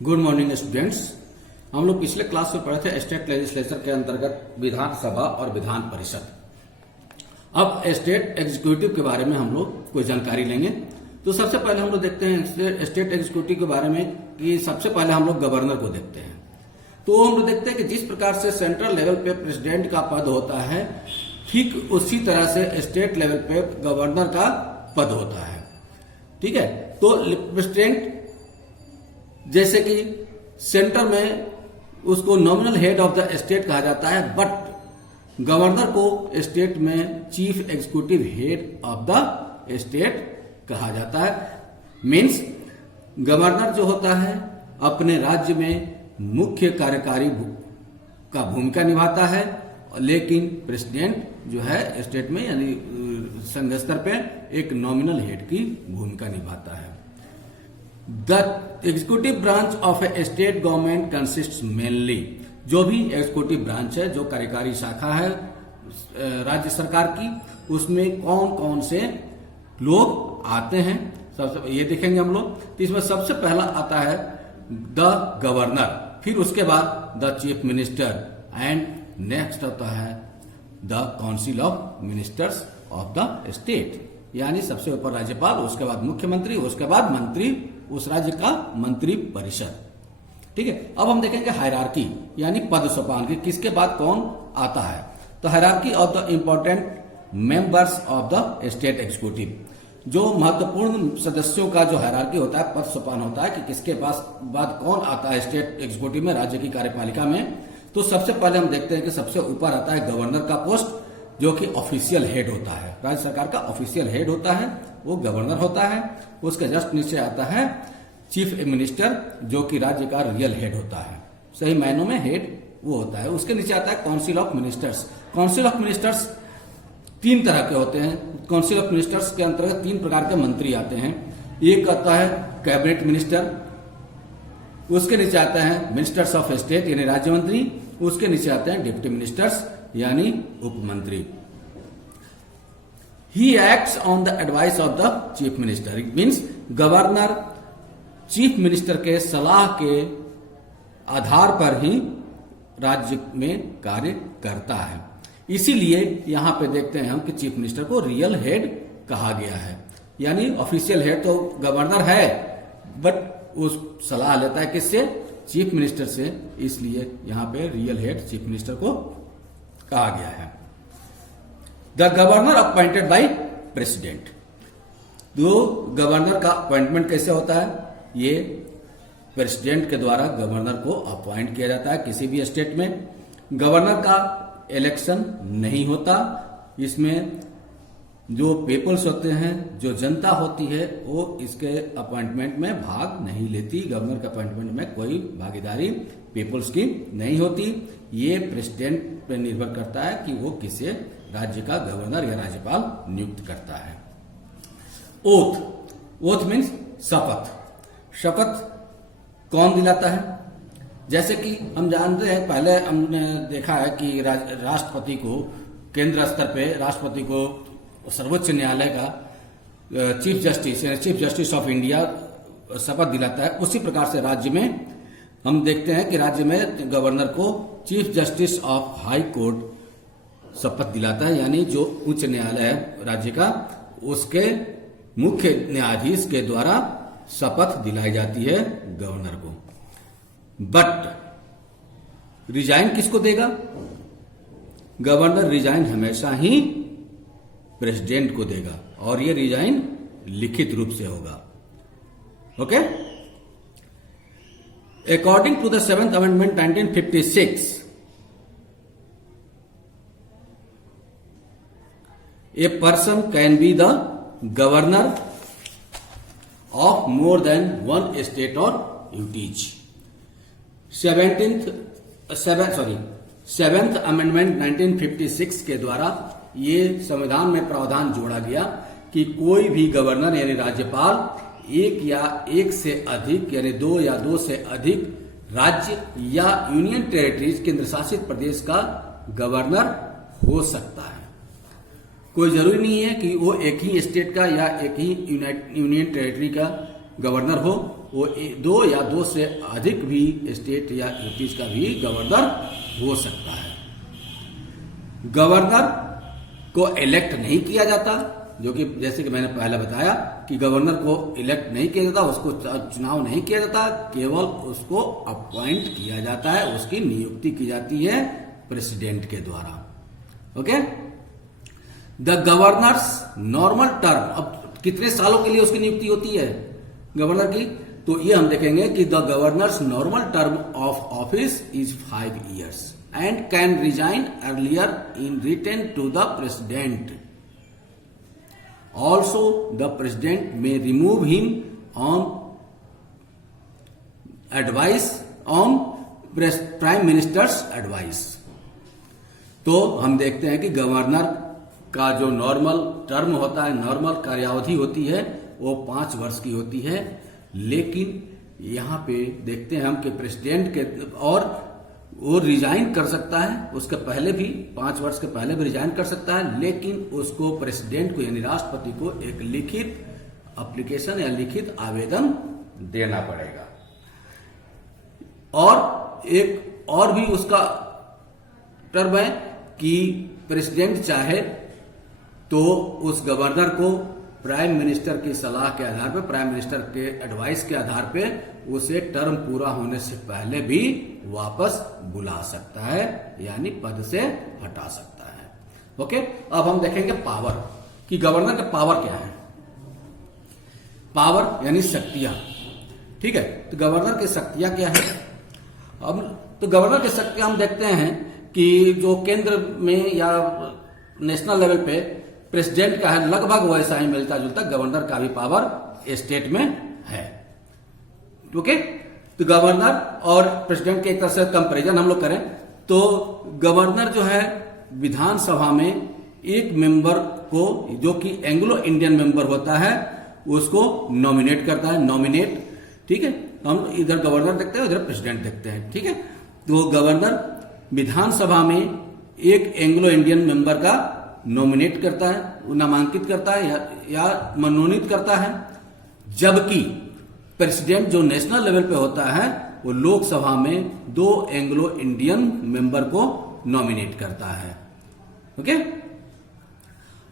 Good morning students. हम लोग पिछले क्लास में पढ़े थे स्टेट लेजिस्लेचर के अंतर्गत विधानसभा और विधान परिषद। अब स्टेट एग्जीक्यूटिव के बारे में हम लोग कोई जानकारी लेंगे। तो सबसे पहले हम लोग देखते हैं स्टेट एग्जीक्यूटिव के बारे में कि सबसे पहले हम लोग गवर्नर को देखते हैं। तो हम लोग देखते हैं कि जिस प्रकार से सेंट्रल लेवल पे प्रेसिडेंट का पद होता है, ठीक उसी तरह से स्टेट लेवल पे गवर्नर का पद होता है। ठीक है, तो प्रेसिडेंट जैसे कि सेंटर में उसको nominal head of the state कहा जाता है, बट गवर्नर को स्टेट में chief executive head of the state कहा जाता है। मीन्स गवर्नर जो होता है अपने राज्य में मुख्य कार्यकारी का भूमिका निभाता है, लेकिन प्रेसिडेंट जो है स्टेट में यानी संघ स्तर पे एक नॉमिनल हेड की भूमिका निभाता है। The executive branch of A state government consists mainly, जो भी एग्जीक्यूटिव ब्रांच है, जो कार्यकारी शाखा है राज्य सरकार की, उसमें कौन कौन से लोग आते हैं सबसे ये देखेंगे हम लोग। तो इसमें सबसे पहला आता है द गवर्नर, फिर उसके बाद the chief minister and next आता है the council of ministers of the state, यानी सबसे ऊपर राज्यपाल, उसके बाद मुख्यमंत्री, उसके बाद मंत्री, उस राज्य का मंत्री परिषद। ठीक है, अब हम देखेंगे हायरार्की यानी पद सोपान की किसके बाद कौन आता है। तो hierarchy of the important members of the state executive, जो महत्वपूर्ण सदस्यों का जो हायरार्की होता है, पद सोपान होता है कि किसके पास बाद कौन आता है स्टेट एग्जीक्यूटिव में, राज्य की कार्यपालिका में। तो सबसे पहले हम देखते हैं कि सबसे ऊपर आता है गवर्नर का पोस्ट, जो कि ऑफिशियल हेड होता है, राज्य सरकार का ऑफिशियल हेड होता है, वो गवर्नर होता है। उसके जस्ट नीचे आता है चीफ मिनिस्टर, जो कि राज्य का रियल हेड होता है, सही मायनों में हेड वो होता है। उसके नीचे आता है council of ministers. Council of ministers तीन तरह के होते हैं। काउंसिल ऑफ मिनिस्टर्स के अंतर्गत तीन प्रकार के मंत्री आते हैं। एक आता है कैबिनेट मिनिस्टर, उसके नीचे आता है मिनिस्टर्स ऑफ स्टेट यानी राज्य मंत्री, उसके नीचे आते हैं डिप्टी मिनिस्टर्स यानी उप मंत्री। He acts on the advice of the chief minister, it means governor chief minister के सलाह के आधार पर ही राज्य में कार्य करता है। इसीलिए यहां पे देखते हैं हम कि चीफ मिनिस्टर को रियल हेड कहा गया है, यानी ऑफिशियल हेड तो गवर्नर है, बट उस सलाह लेता है किससे, चीफ मिनिस्टर से, इसलिए यहां पे रियल हेड चीफ मिनिस्टर को कहा गया है। The governor appointed by president, तो गवर्नर का अपॉइंटमेंट कैसे होता है, ये प्रेसिडेंट के द्वारा गवर्नर को अपॉइंट किया जाता है किसी भी स्टेट में। गवर्नर का इलेक्शन नहीं होता, इसमें जो पीपल्स होते हैं, जो जनता होती है, वो इसके अपॉइंटमेंट में भाग नहीं लेती। गवर्नर के अपॉइंटमेंट में कोई भागीदारी पीपल्स की नहीं होती। ये प्रेसिडेंट पे निर्भर करता है कि वो किसे राज्य का गवर्नर या राज्यपाल नियुक्त करता है। ओथ, ओथ मीन्स शपथ। शपथ कौन दिलाता है, जैसे कि हम जानते हैं, पहले हमने देखा है कि राष्ट्रपति को केंद्र स्तर पे राष्ट्रपति को सर्वोच्च न्यायालय का चीफ जस्टिस ऑफ इंडिया शपथ दिलाता है। उसी प्रकार से राज्य में हम देखते हैं कि राज्य में गवर्नर को chief justice of high court शपथ दिलाता है, यानी जो उच्च न्यायालय है राज्य का, उसके मुख्य न्यायाधीश के द्वारा शपथ दिलाई जाती है गवर्नर को। बट रिजाइन किसको देगा, गवर्नर रिजाइन हमेशा ही प्रेसिडेंट को देगा, और ये रिजाइन लिखित रूप से होगा। Okay, according to the 7th amendment 1956, a person can be the governor of more than one state or UTs. 7th amendment 1956 के द्वारा ये संविधान में प्रावधान जोड़ा गया कि कोई भी गवर्नर यानी राज्यपाल एक या एक से अधिक यानी दो या दो से अधिक राज्य या यूनियन टेरिटरीज केंद्र शासित प्रदेश का गवर्नर हो सकता है। कोई जरूरी नहीं है कि वो एक ही स्टेट का या एक ही यूनियन टेरिटरी का गवर्नर हो, वो दो या दो से अधिक भी स्टेट या यूटीज का भी गवर्नर हो सकता है। गवर्नर को इलेक्ट नहीं किया जाता, जो कि जैसे कि मैंने पहले बताया कि गवर्नर को इलेक्ट नहीं किया जाता, उसको चुनाव नहीं किया जाता, केवल उसको अपॉइंट किया जाता है, उसकी नियुक्ति की जाती है प्रेसिडेंट के द्वारा। Okay, the governor's normal term, अब कितने सालों के लिए उसकी नियुक्ति होती है गवर्नर की, तो ये हम देखेंगे कि the governor's normal term of office is 5 years and can resign earlier in return to the president. Also the president may remove him on advice on prime minister's advice. तो हम देखते हैं कि गवर्नर का जो नॉर्मल टर्म होता है, normal कार्यावधि होती है, वो 5 वर्ष की होती है। लेकिन यहां पे देखते हैं हम कि प्रेसिडेंट के, और वो रिजाइन कर सकता है, उसके पहले भी 5 वर्ष के पहले भी रिजाइन कर सकता है, लेकिन उसको प्रेसिडेंट को यानी राष्ट्रपति को एक लिखित एप्लीकेशन या लिखित आवेदन देना पड़ेगा। और एक और भी उसका टर्म है कि प्रेसिडेंट चाहे तो उस गवर्नर को प्राइम मिनिस्टर की सलाह के आधार पर, प्राइम मिनिस्टर के एडवाइस के आधार पर उसे टर्म पूरा होने से पहले भी वापस बुला सकता है, यानी पद से हटा सकता है। ओके, अब हम देखेंगे पावर, कि गवर्नर का पावर क्या है। पावर यानी शक्तियां, ठीक है। तो गवर्नर की शक्तियां क्या है। अब तो गवर्नर की शक्तियां हम देखते हैं कि जो केंद्र में या नेशनल लेवल पे प्रेसिडेंट का है, लगभग वैसा ही मिलता जुलता गवर्नर का भी पावर स्टेट में है। ओके, तो गवर्नर और प्रेसिडेंट के एक तरह से कंपैरिजन हम लोग करें तो गवर्नर जो है विधानसभा में एक मेंबर को, जो कि एंग्लो इंडियन मेंबर होता है, उसको नॉमिनेट करता है, नॉमिनेट, ठीक है। हम इधर गवर्नर देखते हैं, इधर प्रेसिडेंट देखते हैं, ठीक है। तो गवर्नर विधानसभा में एक एंग्लो इंडियन मेंबर का नॉमिनेट करता है, नामांकित करता है या मनोनीत करता है, जबकि प्रेसिडेंट जो नेशनल लेवल पे होता है वो लोकसभा में 2 एंग्लो इंडियन मेंबर को नॉमिनेट करता है। ओके,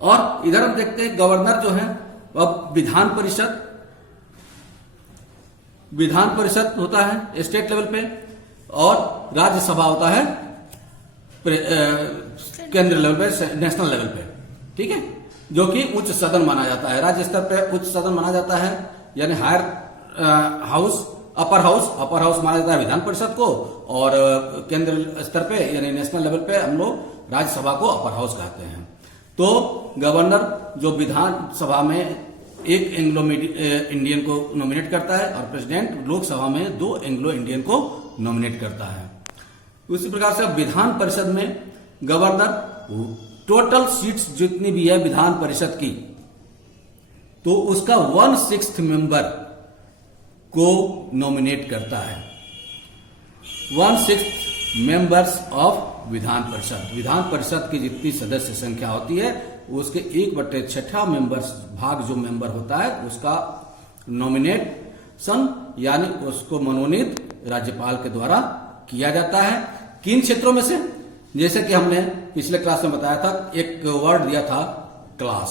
और इधर हम देखते हैं गवर्नर जो है अब विधान परिषद होता है स्टेट लेवल पे, और राज्यसभा होता है केंद्र लेवल पे, नेशनल लेवल पे, ठीक है, जो कि उच्च सदन माना जाता है। राज्य स्तर पे उच्च सदन माना जाता है, यानी हायर हाउस, अपर हाउस माना जाता है विधान परिषद को, और केंद्र स्तर पे यानी नेशनल लेवल पे हम लोग राज्यसभा को अपर हाउस कहते हैं। तो गवर्नर जो विधानसभा में एक एंग्लो इंडियन को नॉमिनेट करता है, और प्रेसिडेंट लोकसभा में 2 एंग्लो इंडियन को नॉमिनेट करता है। उसी प्रकार से विधान परिषद में गवर्नर टोटल सीट्स जितनी भी है विधान परिषद की, तो उसका 1/6 मेंबर को नॉमिनेट करता है। 1/6 मेंबर्स ऑफ विधान परिषद की जितनी सदस्य संख्या होती है उसके 1/6 मेंबर्स भाग जो मेंबर होता है उसका नॉमिनेशन यानी उसको मनोनीत राज्यपाल के द्वारा किया जाता है। किन क्षेत्रों में से, जैसे कि हमने पिछले क्लास में बताया था, एक वर्ड दिया था क्लास।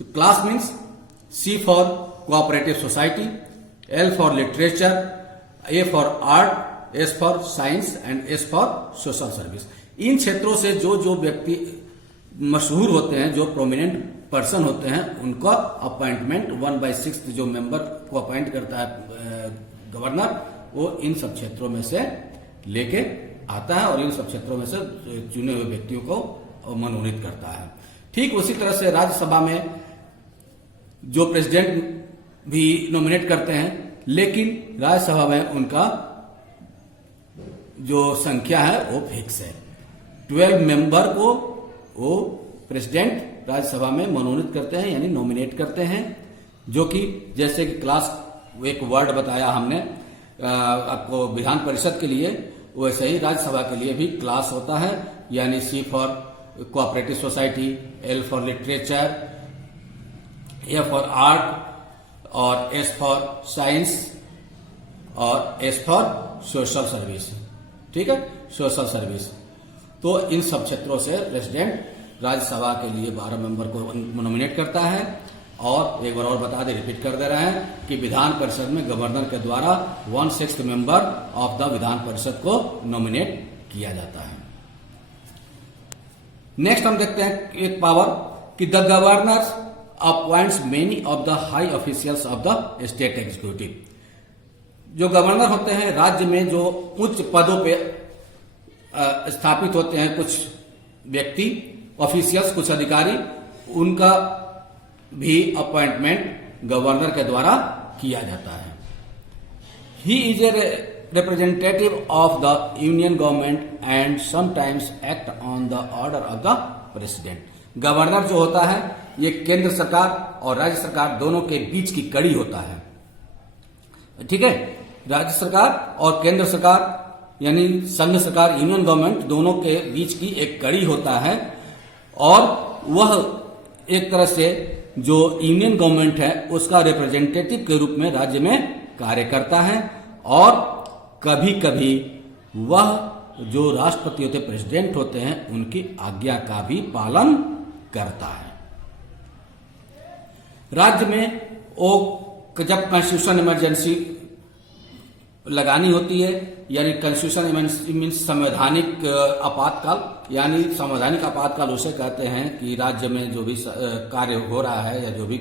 तो class means C for cooperative society, L for literature, A for art, S for science and S for social service. इन क्षेत्रों से जो व्यक्ति मशहूर होते हैं, जो प्रोमिनेंट पर्सन होते हैं, उनका अपॉइंटमेंट 1/6 जो मेंबर को अपॉइंट करता है गवर्नर, वो इन सब क्षेत्रों में से लेके आता है और इन सब क्षेत्रों में से चुने हुए व्यक्तियों को मनोनीत करता है। ठीक उसी तरह से राज्यसभा में जो प्रेसिडेंट भी नॉमिनेट करते हैं, लेकिन राज्यसभा में उनका जो संख्या है वो फिक्स है। 12 मेंबर को वो प्रेसिडेंट राज्यसभा में मनोनीत करते हैं यानी नॉमिनेट करते हैं, जो कि जैसे कि क्लास एक वर्ड बताया हमने आपको विधान परिषद के लिए, वैसे ही राज्यसभा के लिए भी क्लास होता है, यानी C for cooperative society, L for literature, A for art, और एस फॉर साइंस और एस फॉर सोशल सर्विस। ठीक है, सोशल सर्विस। तो इन सब क्षेत्रों से प्रेसिडेंट राज्यसभा के लिए 12 मेंबर को नॉमिनेट करता है। और एक बार और बता दे, रिपीट कर दे रहे हैं कि विधान परिषद में गवर्नर के द्वारा 1/6 member of the Vidhan Parishad को नॉमिनेट किया जाता है। नेक्स्ट हम देखते हैं एक पावर कि the governor appoints many of the high officials of the state executive. जो गवर्नर होते हैं, राज्य में जो उच्च पदों पे स्थापित होते हैं कुछ व्यक्ति, ऑफिशियल्स, कुछ अधिकारी, उनका भी अपॉइंटमेंट गवर्नर के द्वारा किया जाता है। He is a representative of the union government and sometimes act on the order of the president। Governor जो होता है ये केंद्र सरकार और राज्य सरकार दोनों के बीच की कड़ी होता है। ठीक है, राज्य सरकार और केंद्र सरकार यानी संघ सरकार, यूनियन गवर्नमेंट, दोनों के बीच की एक कड़ी होता है। और वह एक तरह से जो यूनियन गवर्नमेंट है उसका रिप्रेजेंटेटिव के रूप में राज्य में कार्य करता है। और कभी कभी वह जो राष्ट्रपति होते, प्रेसिडेंट होते हैं, उनकी आज्ञा का भी पालन करता है। राज्य में वो जब कॉन्स्टिट्यूशन इमरजेंसी लगानी होती है, यानी कॉन्स्टिट्यूशन इमरजेंसी मीन्स संवैधानिक आपातकाल, यानी संवैधानिक आपातकाल उसे कहते हैं कि राज्य में जो भी कार्य हो रहा है या जो भी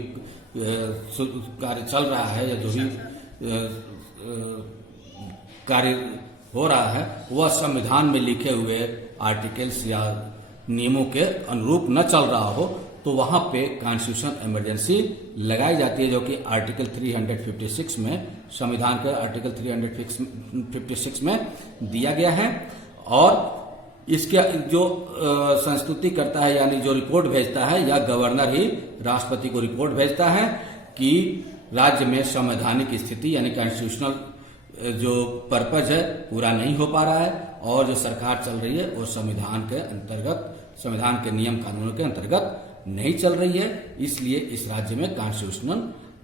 कार्य चल रहा है या जो भी कार्य हो रहा है वह संविधान में लिखे हुए आर्टिकल्स या नियमों के अनुरूप न चल रहा हो, तो वहां पे कॉन्स्टिट्यूशन इमरजेंसी लगाई जाती है, जो कि आर्टिकल 356 में, संविधान के आर्टिकल 356 में दिया गया है। और इसके जो संस्तुति करता है यानी जो रिपोर्ट भेजता है, या गवर्नर ही राष्ट्रपति को रिपोर्ट भेजता है कि राज्य में संवैधानिक स्थिति यानी कॉन्स्टिट्यूशनल जो पर्पज है पूरा नहीं हो पा रहा है और जो सरकार चल रही है वो संविधान के अंतर्गत, संविधान के नियम कानूनों के अंतर्गत नहीं चल रही है, इसलिए इस राज्य में कॉन्स्टिट्यूशनल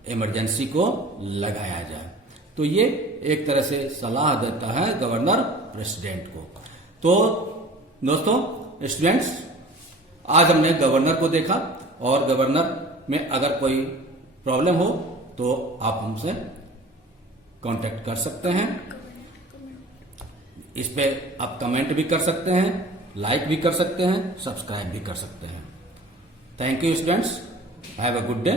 इमरजेंसी को लगाया जाए। तो ये एक तरह से सलाह देता है गवर्नर प्रेसिडेंट को। तो दोस्तों, स्टूडेंट्स, आज हमने गवर्नर को देखा और गवर्नर में अगर कोई प्रॉब्लम हो तो आप हमसे कांटेक्ट कर सकते हैं। इस पे आप कमेंट भी कर सकते हैं, लाइक भी कर सकते हैं, सब्सक्राइब भी कर सकते हैं। Thank you students, have a good day.